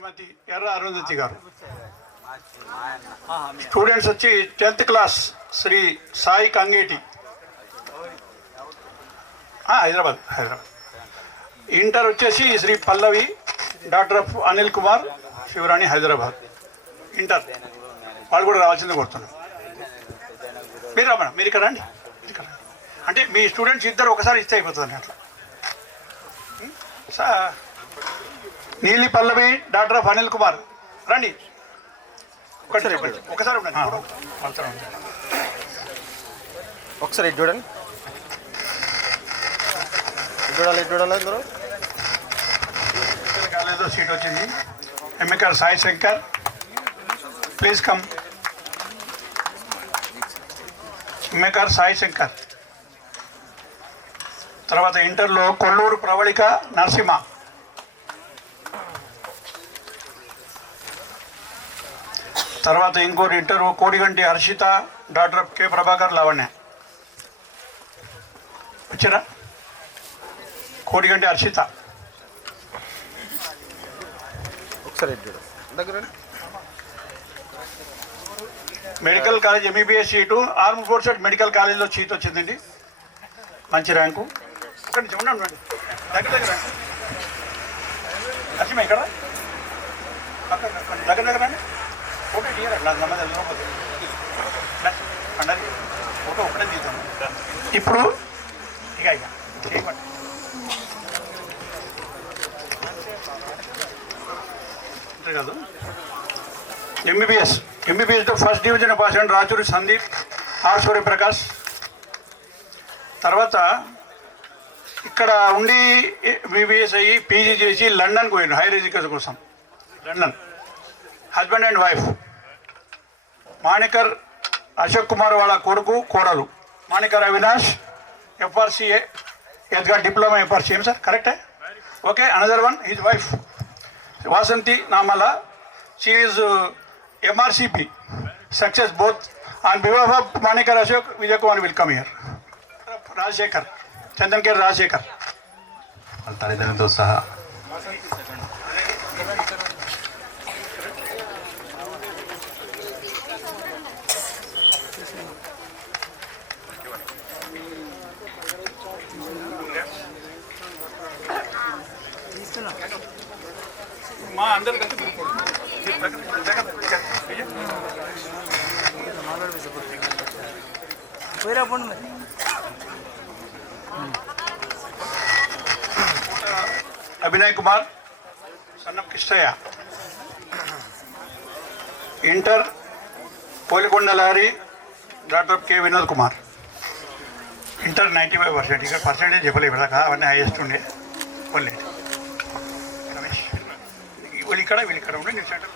శ్రీమతి ఎర్ర అరుంధతి గారు. స్టూడెంట్స్ వచ్చి 10th class Shri Sai Kangeti, Hyderabad. Inter వచ్చేసి Shri Pallavi daughter of Anil Kumar Sivarani, Hyderabad. Inter వాళ్ళు కూడా రావాల్సింది కోరుతున్నాం. మీరు రా మేడం, మీరు ఇక్కడ రండి. అంటే మీ స్టూడెంట్స్ ఇద్దరు ఒకసారి ఇస్తే అయిపోతుంది అట్లా. నీలి పల్లవి డాక్టర్ ఆఫ్ అనిల్ కుమార్ రండి. ఒకసారి ఒకసారి ఇది చూడండి, చూడాలి అందరూ. కాలేజీలో సీట్ వచ్చింది. ఎంఏకర్ సాయి శంకర్, ప్లీజ్ కమ్. ఎంఏకర్ సాయి శంకర్. తర్వాత ఇంటర్లో కొల్లూరు ప్రవళిక నరసింహ. తర్వాత ఇంకోటి inter Kodiganti Harshitha doctor K Prabhakar Lavanya. వచ్చారా? కోడిగంటి హర్షిత. ఒకసారి దగ్గర medical college MBBS seat arm forces medical కాలేజ్లో సీట్ వచ్చిందండి, మంచి ర్యాంకు. ఇక్కడ నుంచి ఉండండి, దగ్గర నరసింహ ఇక్కడ దగ్గర అండి. ఫోటో తీయరా? నమ్మది వెళ్ళకపోతే అండి, ఫోటో ఒకటే తీద్దాము. ఇప్పుడు ఇక చేయమండి. కాదు ఎంబీబీఎస్తో ఫస్ట్ డివిజన్ పాస్ అయిన రాచూరి సందీప్, ఆర్ సూర్యప్రకాష్. తర్వాత ఇక్కడ ఉండి బీబీఎస్ అయ్యి పీజీ చేసి లండన్కి పోయిండు హైయర్ ఎడ్యుకేషన్ కోసం. London husband and wife. Manikar Ashok Kumar వాళ్ళ కొడుకు కోడలు మాణికర్ అవినాష్, ఎఫ్ఆర్సీఏ ఎద్గా డిప్లొమా ఎఫ్ఆర్సీఎం సార్, కరెక్టే? Okay. Another one his wife Vasanthi Namala, she is MRCP success both. On behalf of Manikar Ashok, Vijay Kumar will come here. Rajasekhar, Chandankar Rajasekhar తల్లిదండ్రులతో సహా మా అందరు కలిసి Abhinay Kumar, son of Krishnaiah. Inter Polikonda లారీ daughter K Vinod Kumar. Inter 95%. ఇక పర్సెంటేజ్ చెప్పలేదు కదా, అవన్నీ హైయెస్ట్ ఉండే. పోలే రమేష్ వీళ్ళు ఇక్కడ ఉండే. నేను సెంటర్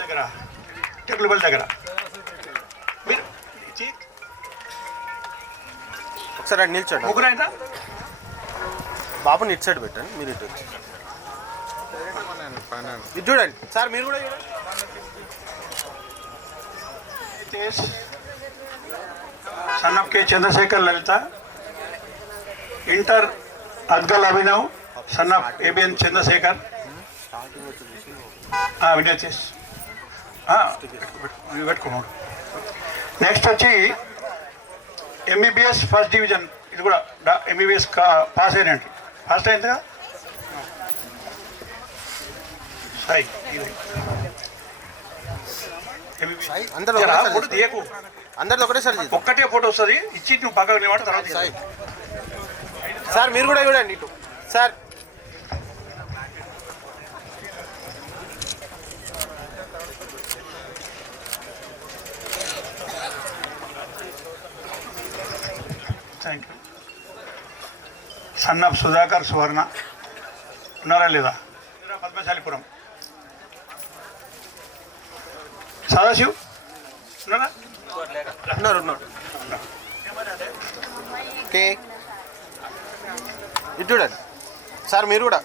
దగ్గర టెక్నికల్ దగ్గర మీరు ఒకసారి అటు నిల్చోండి. ముగ్గురైనా బాబుని ఇటు సైడ్ పెట్టండి, మీరు ఇటు ఇది చూడండి సార్, మీరు కూడా చూడండి. Son of K Chandrashekar Lalitha. Inter అద్గల్ Abhinav, son of ABN Chandrashekar. వినయతేష్ పెట్టుకున్నాడు. నెక్స్ట్ వచ్చి ఎంబీబీఎస్ ఫస్ట్ డివిజన్, ఇది కూడా ఎంబీబీఎస్ పాస్ అయినట్టు. ఫస్ట్ అయిందిగా సాయి. అందరిది ఒకటేసారి ఒక్కటే ఫోటో వస్తుంది, ఇచ్చి నువ్వు పక్కకు నిలబడి తర్వాత సార్ మీరు కూడా చూడండి ఇటు sir. Thank you. Son of Sudhakar Suvarna ఉన్నారా లేదా? పద్మశాలిపురం. సదాశివ్ ఉన్నారా? ఉన్నారు. ఓకే, ఇటు చూడండి సార్, మీరు కూడా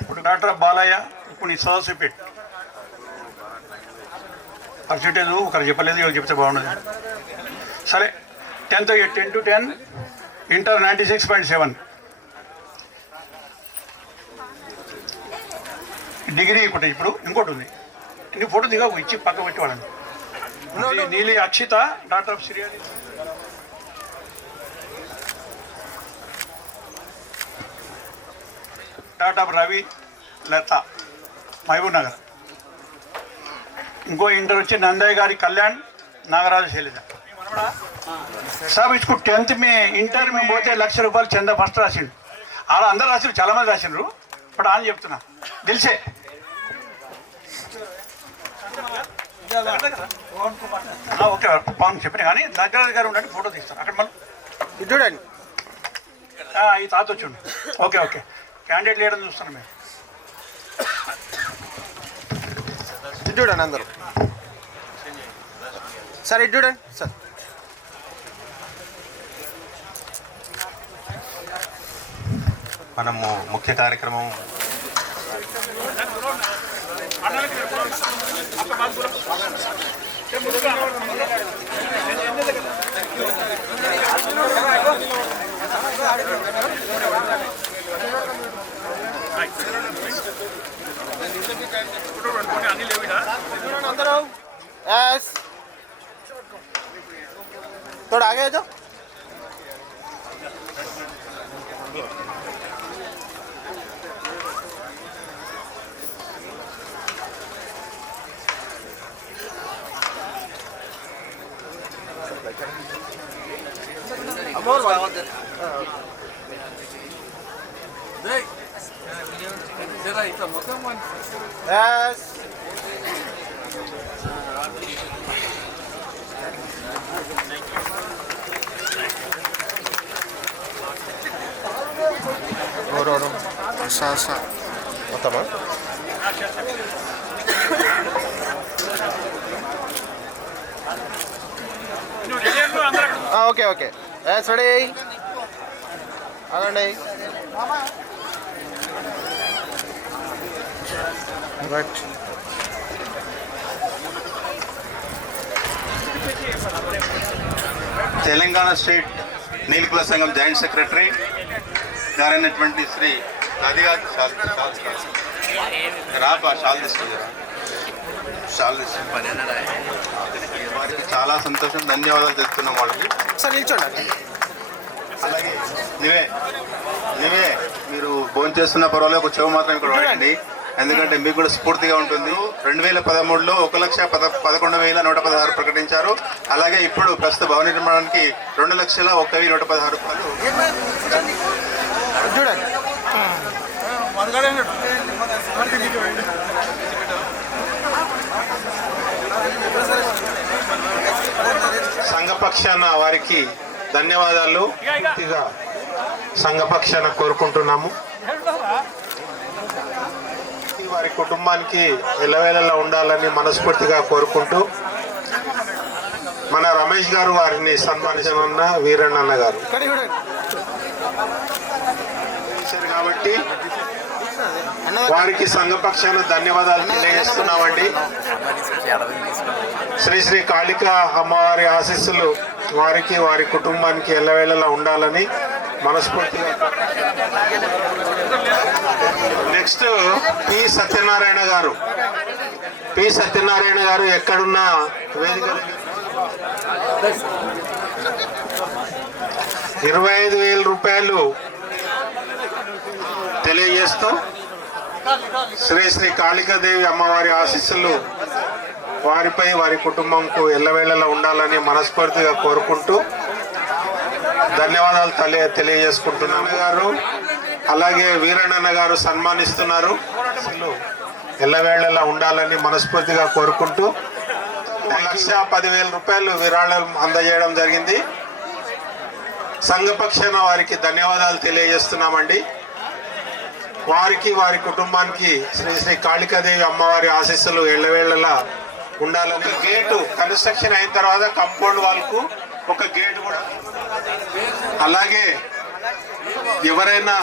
ఇప్పుడు డాక్టర్ బాలయ్య, ఇప్పుడు నీ సదస్సు పెట్టు. పర్సెంటేజ్ ఒకరు చెప్పలేదు, ఎవరు చెప్తే బాగున్నది. సరే, 10th 10 to 10 ఇంటర్ 96.7, డిగ్రీ ఒకటి. ఇప్పుడు ఇంకోటి ఉంది, నీ ఫోటో దిగా ఇచ్చి పక్క పెట్టి వాళ్ళని. నీలి అక్షిత, డాక్టర్ ఆఫ్ సిరియా, daughter of Ravi Latha, Mahbubnagar. ఇంకో ఇంటర్ వచ్చి నందయ్య గారి కళ్యాణ్, నాగరాజు శైలజ. సాబ్ ఇచ్చుకు 10th ఇంటర్ మేము పోతే ₹1,00,000 చందా ఫస్ట్ రాసిండు. అలా అందరు రాసిండ్రు, చాలా మంది రాసిండ్రు. ఇప్పుడు అని చెప్తున్నా, దిల్సే ఓకే పవన్ చెప్పిన కానీ దగ్గర గారు ఉండండి, ఫోటో తీస్తాను అక్కడ. మళ్ళీ ఇది చూడండి. ఈ తాత వచ్చిండు. ఓకే ఓకే, క్యాండిడేట్ లేడని చూస్తాను మేము. ఇది చూడండి అందరూ. సార్ ఇది చూడండి సార్. మనము ముఖ్య కార్యక్రమం यस थोड़ा आगे आ जाओ. यस ऐसा మొత్తమా? ఓకే ఓకే రెడీ అదండి. రైట్. తెలంగాణ స్టేట్ నీలికుల సంఘం జాయింట్ సెక్రటరీ గారైనటువంటి శ్రీ నదిగా వారికి చాలా సంతోషం, ధన్యవాదాలు తెలుపుతున్నాం వాళ్ళకి. సార్ నిల్చోండి. అలాగే నీవే మీరు భోజనం చేస్తున్న పర్వాలేదు, ఒక చెవు మాత్రం ఇక్కడ వాడండి, ఎందుకంటే మీకు కూడా స్ఫూర్తిగా ఉంటుంది. 2013లో 1,11,116 ప్రకటించారు. అలాగే ఇప్పుడు ప్రస్తుత భవన నిర్మాణానికి 2,01,116 రూపాయలు. చూడండి. సంఘపక్షాన వారికి ధన్యవాదాలు సంఘపక్షాన కోరుకుంటున్నాము. వారి కుటుంబానికి ఎల్లవేళలా ఉండాలని మనస్ఫూర్తిగా కోరుకుంటూ మన రమేష్ గారు వారిని సన్మానించనున్న వీరన్న గారు కాబట్టి వారికి సంఘపక్షాన ధన్యవాదాలు తెలియజేస్తున్నామండి. శ్రీ శ్రీ కాళికా అమ్మవారి ఆశీస్సులు వారికి వారి కుటుంబానికి ఎల్లవేళలా ఉండాలని మనస్ఫూర్తిగా. నెక్స్ట్ పి సత్యనారాయణ గారు ఎక్కడున్నా వేదిక 25,000 రూపాయలు తెలియజేస్తూ శ్రీ శ్రీ కాళికాదేవి అమ్మవారి ఆశీస్సులు వారిపై వారి కుటుంబంకు ఎల్లవేళలా ఉండాలని మనస్ఫూర్తిగా కోరుకుంటూ ధన్యవాదాలు తెలియజేసుకుంటున్నాను గారు. అలాగే వీరన్న గారు సన్మానిస్తున్నారు. ఎల్లవేళలా ఉండాలని మనస్ఫూర్తిగా కోరుకుంటూ 1,10,000 రూపాయలు విరాళం అందజేయడం జరిగింది. సంఘపక్షాన వారికి ధన్యవాదాలు తెలియజేస్తున్నామండి. వారికి వారి కుటుంబానికి శ్రీ శ్రీ కాళికాదేవి అమ్మవారి ఆశీస్సులు ఎల్లవేళలా ఉండాలని. గేటు కన్స్ట్రక్షన్ అయిన తర్వాత కాంపౌండ్ వాళ్ళకు ఒక గేటు కూడా. అలాగే ఎవరైనా